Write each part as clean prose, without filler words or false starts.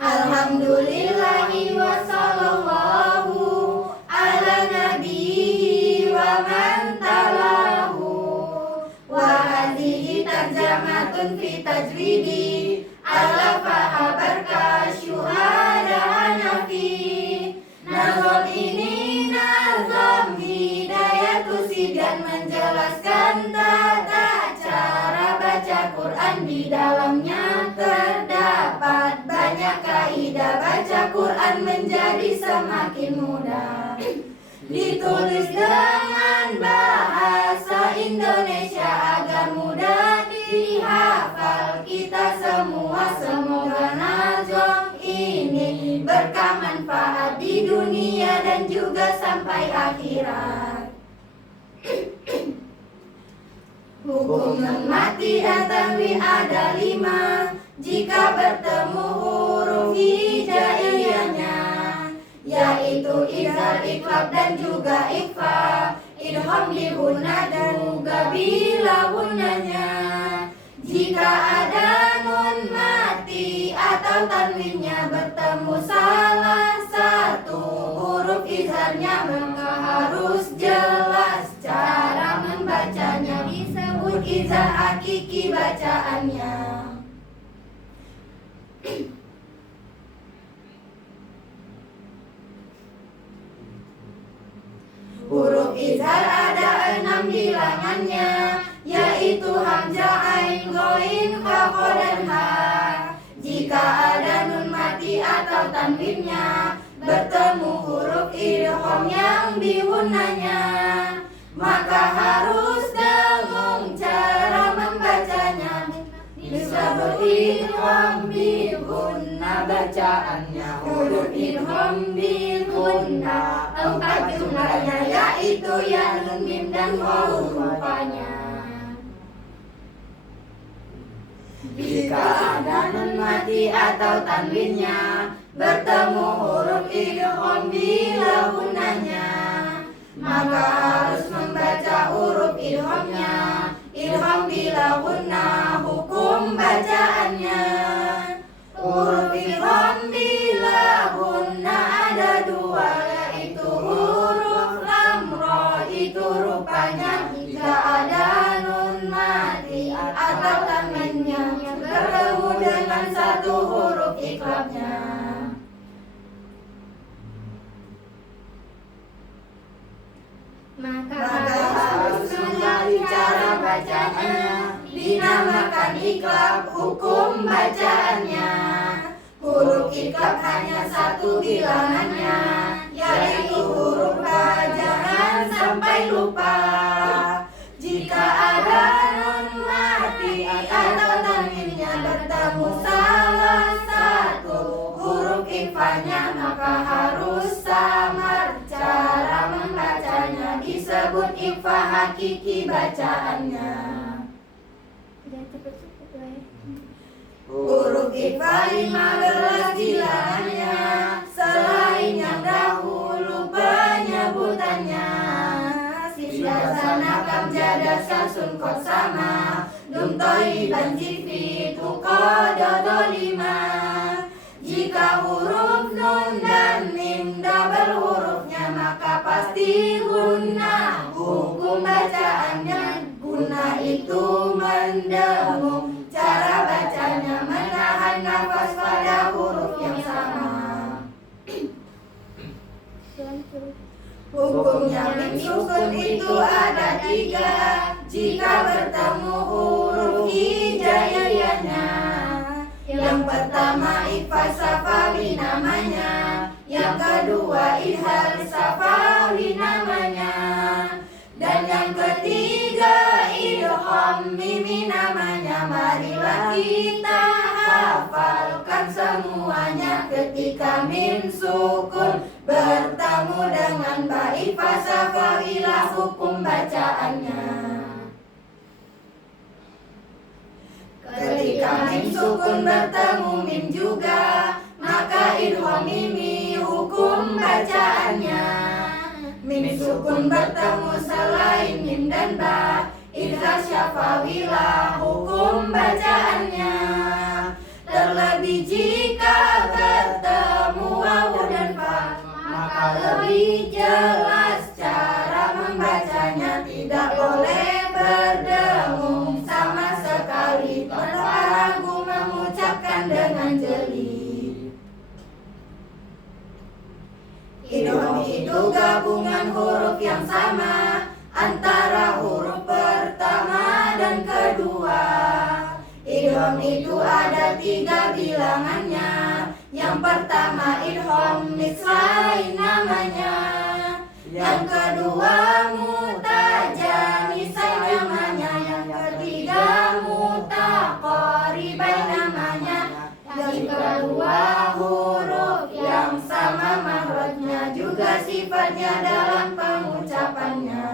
Alhamdulillahi wa sallallahu ala nabiyyi wa man talahu. Wa hadhihi tarjamatun fi tajwidi ala fahabarka syuhada hanafi. Nazam ini nazam hidayatu sigan, menjelaskan tata cara baca Quran. Di dalamnya terdapat banyak kaidah baca Quran menjadi semakin mudah. Ditulis dengan bahasa Indonesia agar mudah dihafal kita semua. Semoga nazam ini berkah manfaat di dunia dan juga sampai akhirat. Hukum nun mati dan tanwin ada 5 jika bertemu huruf hijaiyahnya, yaitu izhar, iqlab dan juga ikhfa, idgham bi gunna dan juga bila gunnanya. Jika ada nun mati atau tanwinnya bertemu salah satu huruf izharnya, maka harus jelas cara membacanya, disebut izhar hakiki bacaannya. Huruf izhar ada 6 bilangannya, yaitu hamzah, ain, ghain, kha dan ha. Jika ada nun mati atau tanwinnya bertemu huruf idgham yang bihunnanya, maka harus dengung cara membacanya, disebut idgham bihunna bacaannya. Huruf idgham bihunna 4 jumlahnya, yaitu ya, nun, mim dan waw rupanya. Jika ada nun mati atau tanwinnya bertemu huruf idgham bila gunnanya, maka harus membaca huruf idghamnya, idgham bila gunna hukum bacaannya. Huruf idgham bila gunna ada 2, yaitu huruf lam ra. Itu rupanya jika ada nun mati atau tanwinnya bertemu dengan satu huruf iqlabnya, maka harus menggali cara bacanya, dinamakan iqlab hukum bacaannya. Huruf iqlab hanya 1 bilangannya, yaitu huruf ha. Jangan sampai lupa. Jika ada nun mati atau tanwinnya bertemu salah satu huruf ikhfanya, maka harus samar cara membacanya, disebut ikhfa hakiki bacaannya. Huruf ikhfa 15 bilangannya, selain yang dahulu penyebutannya. Sidasana kam jada sasun kot sama dum toiban jifi tuqada dolima. Jika huruf nun dan mim double hurufnya, maka pasti guna hukum bacaannya. Guna itu mendengung, cara bacanya menahan nafas pada huruf yang sama. Hukumnya mim sukun itu ada 3 jika bertemu huruf hijaiyahnya. Yang pertama ikhfa safawi namanya, yang kedua idhar safawi namanya, dan yang ketiga idgham mimi namanya. Marilah kita hafalkan semuanya. Ketika mim sukun bertemu dengan ba ikhfa safawilah hukum bacaannya. Ketika mim sukun bertemu mim juga, maka idgham mimi hukum bacaannya. Mim sukun bertemu selain mim dan ba, idgham syafawilah hukum bacaannya. jika bertemu wawu dan fa, maka lebih jelas cara membacanya. Tidak boleh berdengung sama sekali tanpa ragu mengucapkan dengan jeli. Idgham itu gabungan huruf yang sama antara huruf pertama dan kedua. Idgham itu ada 3 bilangannya. Yang pertama idgham mislain namanya. Yang kedua mutajanisain namanya. Yang ketiga mutaqaribain namanya. Yang kedua huruf yang sama makhrajnya juga sifatnya dalam pengucapannya.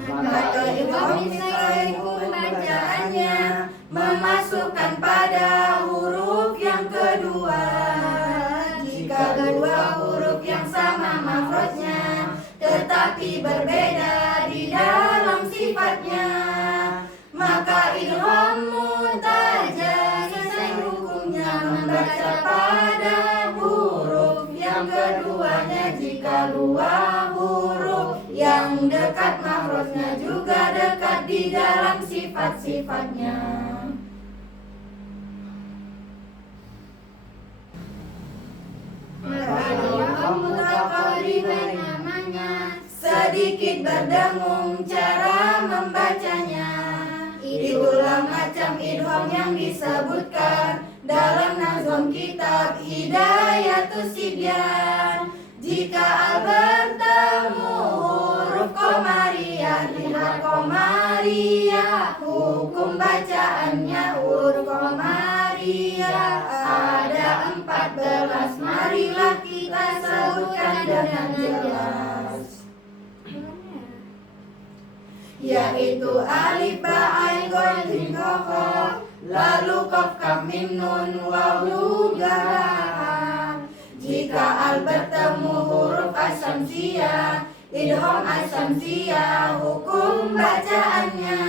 Maka idgham mislain bacaannya memasukkan pada huruf yang kedua. Jika kedua huruf yang sama makhrajnya tetapi berbeda di dalam sifatnya, maka idgham mutajanisain hukumnya membaca pada huruf yang keduanya jika dua huruf yang dekat makhrajnya juga dekat di dalam sifat-sifatnya. Idgham mutaqaribain namanya. Sedikit berdengung cara membacanya. Itulah macam idgham yang disebutkan dalam nazm kitab Hidayatus Sibyan. Jika al bertemu huruf qamariyah, lihat qamariyah hukum bacaannya. Huruf qamariyah ada 14, marilah kita sebutkan dengan jelas, yaitu alif ba ain ghain sin qaf, lalu qaf kam mim nun wawu gaha. Jika al bertemu huruf asyamsiyah, idgham asyamsiyah hukum bacaannya.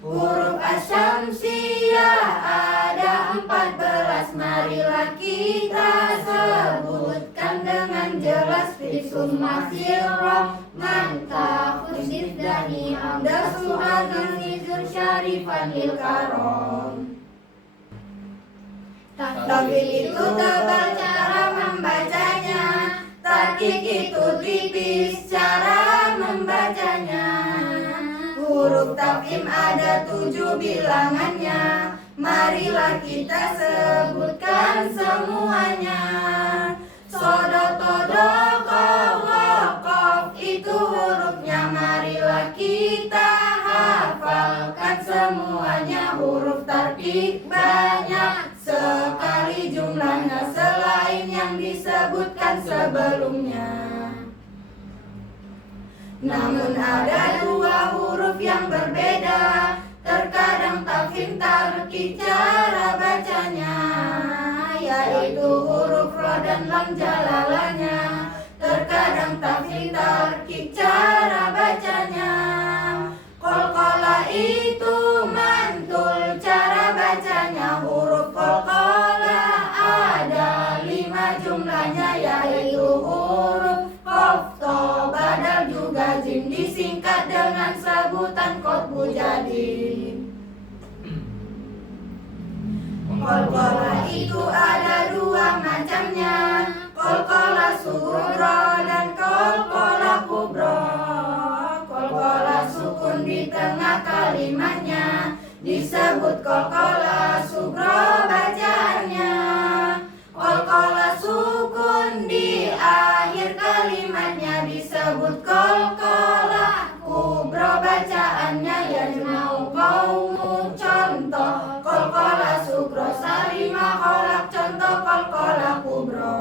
Huruf asyamsiyah ada 14, marilah kita sebutkan dengan jelas. Fiksum masil rahman kafusif dani amda su'adun nizur syarifan lil karom. Tafil itu tebal cara membacanya, takik itu tipis cara membacanya. Huruf tafkhim ada 7 bilangannya, marilah kita sebutkan semuanya. Sodot, todok, qaf itu hurufnya, marilah kita hafalkan semuanya. Huruf tarkik banyak sekali jumlahnya selain yang disebutkan sebelumnya. Namun ada 2 huruf yang berbeda, terkadang tafkhim tarkik cara bacanya, yaitu huruf ra dan lam jalalanya. Terkadang tafkhim tarkik cara bacanya. Qalqalah itu mantul cara bacanya. Huruf qalqalah ada 5 jumlahnya, yaitu huruf qaf, to, badal juga jim, disingkat dengan sebutan qotbu jadi. Qalqalah itu ada 2 macamnya, qalqalah sughra dan qalqalah kubra. Qalqalah sukun di tengah kalimatnya disebut qalqalah sughra bacaannya. Qalqalah sukun di akhir kalimatnya disebut qalqalah kubra bacaannya. Yajma'u qaumu contoh qalqalah sughra, salimah kholak contoh qalqalah kubra.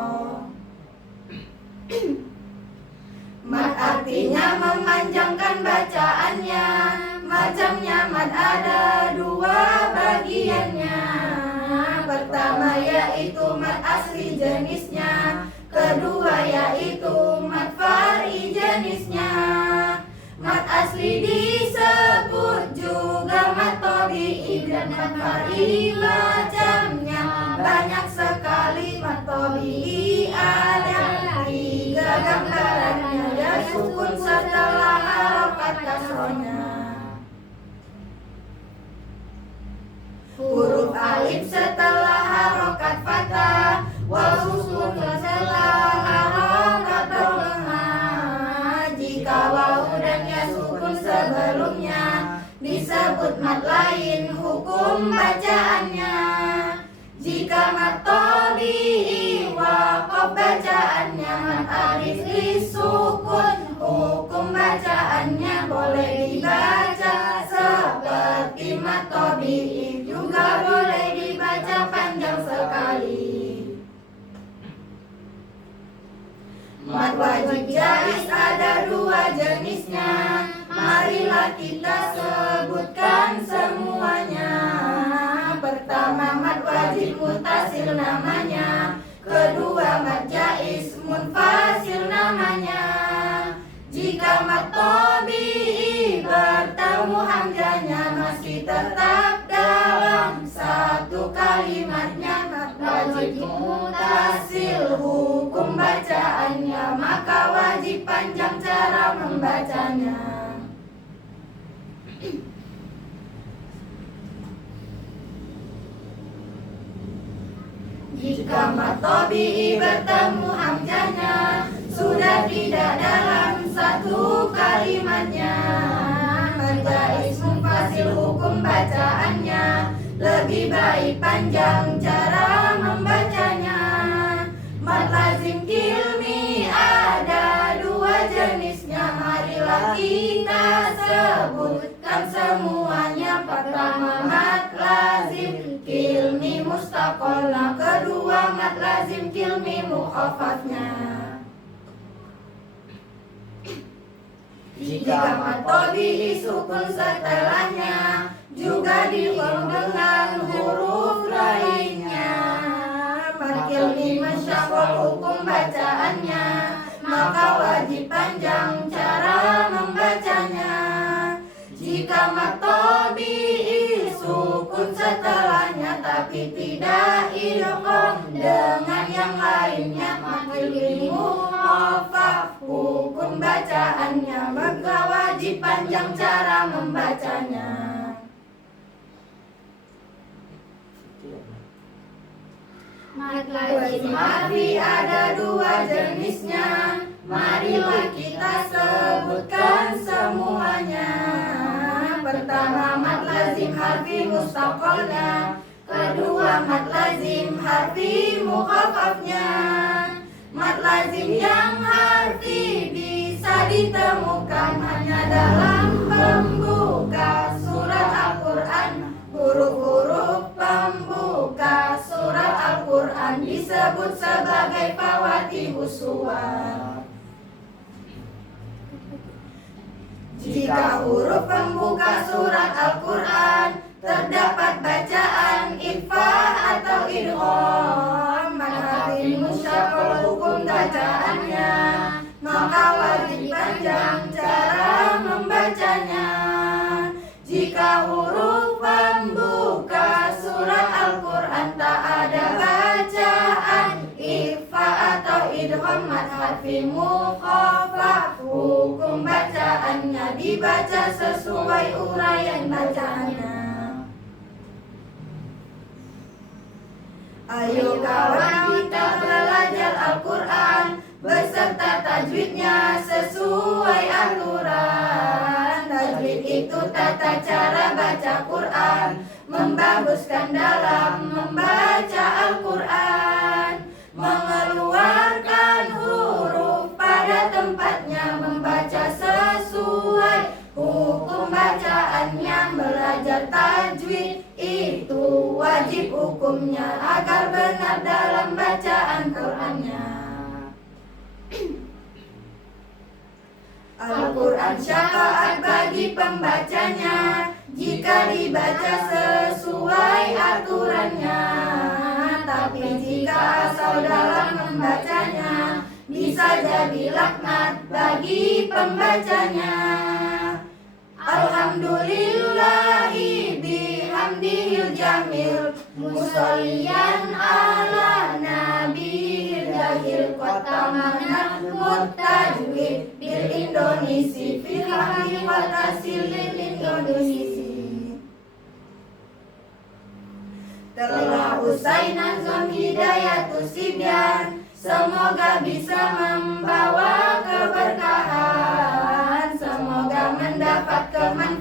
Mat artinya memanjangkan bacaannya. Macamnya mat ada 2 bagiannya. Pertama yaitu mat asli jenisnya, kedua yaitu mat far'i jenisnya. Mat asli disebut juga mat tabi'i dan maf'ali macamnya banyak sekali. Mat tabi'i ada 3 gambarannya, ya sukun setelah harokat kasrohnya. Huruf alif setelah harokat fathah, waw sukun setelah harokat domah. Jika waw dan ya sukun sebelumnya disebut mat lain, hukum bacaannya. Jika mat tabi'i waqaf bacaannya, mat alif sukun, hukum bacaannya boleh dibaca seperti mat tabi'i, juga boleh dibaca panjang sekali. Mat wajib jaiz ada 2 jenisnya, marilah kita sebutkan semuanya. Pertama mat wajib mutasil namanya, kedua mat jaiz munfasil namanya. Jika mat tabi'i bertemu hamzahnya masih tetap dalam satu kalimatnya, mat wajib mutasil hukum bacaannya, maka wajib panjang cara membacanya. Jika mat tabi'i bertemu hamzahnya sudah tidak dalam satu kalimatnya, mat jaiz munfasil hukum bacaannya, lebih baik panjang cara membacanya. Mat lazim kilmi ada 2 jenisnya, marilah kita sebutkan semuanya. Pertama mat lazim kilmi mustaqolna, kedua mat lazim kilmi mukhaffafnya. Jika mat tabi'i sukun setelahnya juga dihitung dengan huruf lainnya, mat kilmi mensyakol hukum bacaannya, maka wajib panjang cara membacanya. Jika mat tabi'i sukun setelahnya tapi tidak idgham dengan yang lainnya, mat kilmi mukhaffaf hukum bacaannya, maka wajib panjang cara membacanya. Mat lazim harfi ada 2 jenisnya, marilah kita sebutkan semuanya. Pertama mat lazim harfi mustaqolnya, kedua mat lazim harfi mukhaffafnya. Mat lazim yang harfi bisa ditemukan hanya dalam pembuka surat Al-Quran. Huruf-huruf pembuka surat Al-Quran disebut sebagai fawatihus suwar. Jika huruf pembuka surat Al-Quran terdapat bacaan ikhfa atau idgham, mat harfi musyaqqal hukum bacaannya, maka wajib panjang cara membacanya. Jika huruf pembuka surat Al-Quran tak ada bacaan ikhfa atau idgham, mat harfi mukhaffaf hukum bacaannya dibaca sesuai uraian bacaannya. Ayo kawan kita belajar Al-Quran beserta tajwidnya sesuai aturan. Tajwid itu tata cara baca Quran, membaguskan dalam membaca Al-Quran, mengeluarkan huruf pada tempatnya, membaca sesuai hukum bacaannya. Belajar tajwid itu wajib hukumnya agar benar dalam bacaan Qurannya. Al-Quran syafaat bagi pembacanya jika dibaca sesuai aturannya. Tapi jika asal dalam membacanya bisa jadi laknat bagi pembacanya. Alhamdulillahi bihamdihi kamil musolliyan ala nabi dahil kota mahmud tajwid bil Indonesi fil hamdi wa tasilil Indonesi. Telah usai nazam Hidayatus Sibyan, semoga bisa membawa keberkahan, semoga mendapat kemanfaatan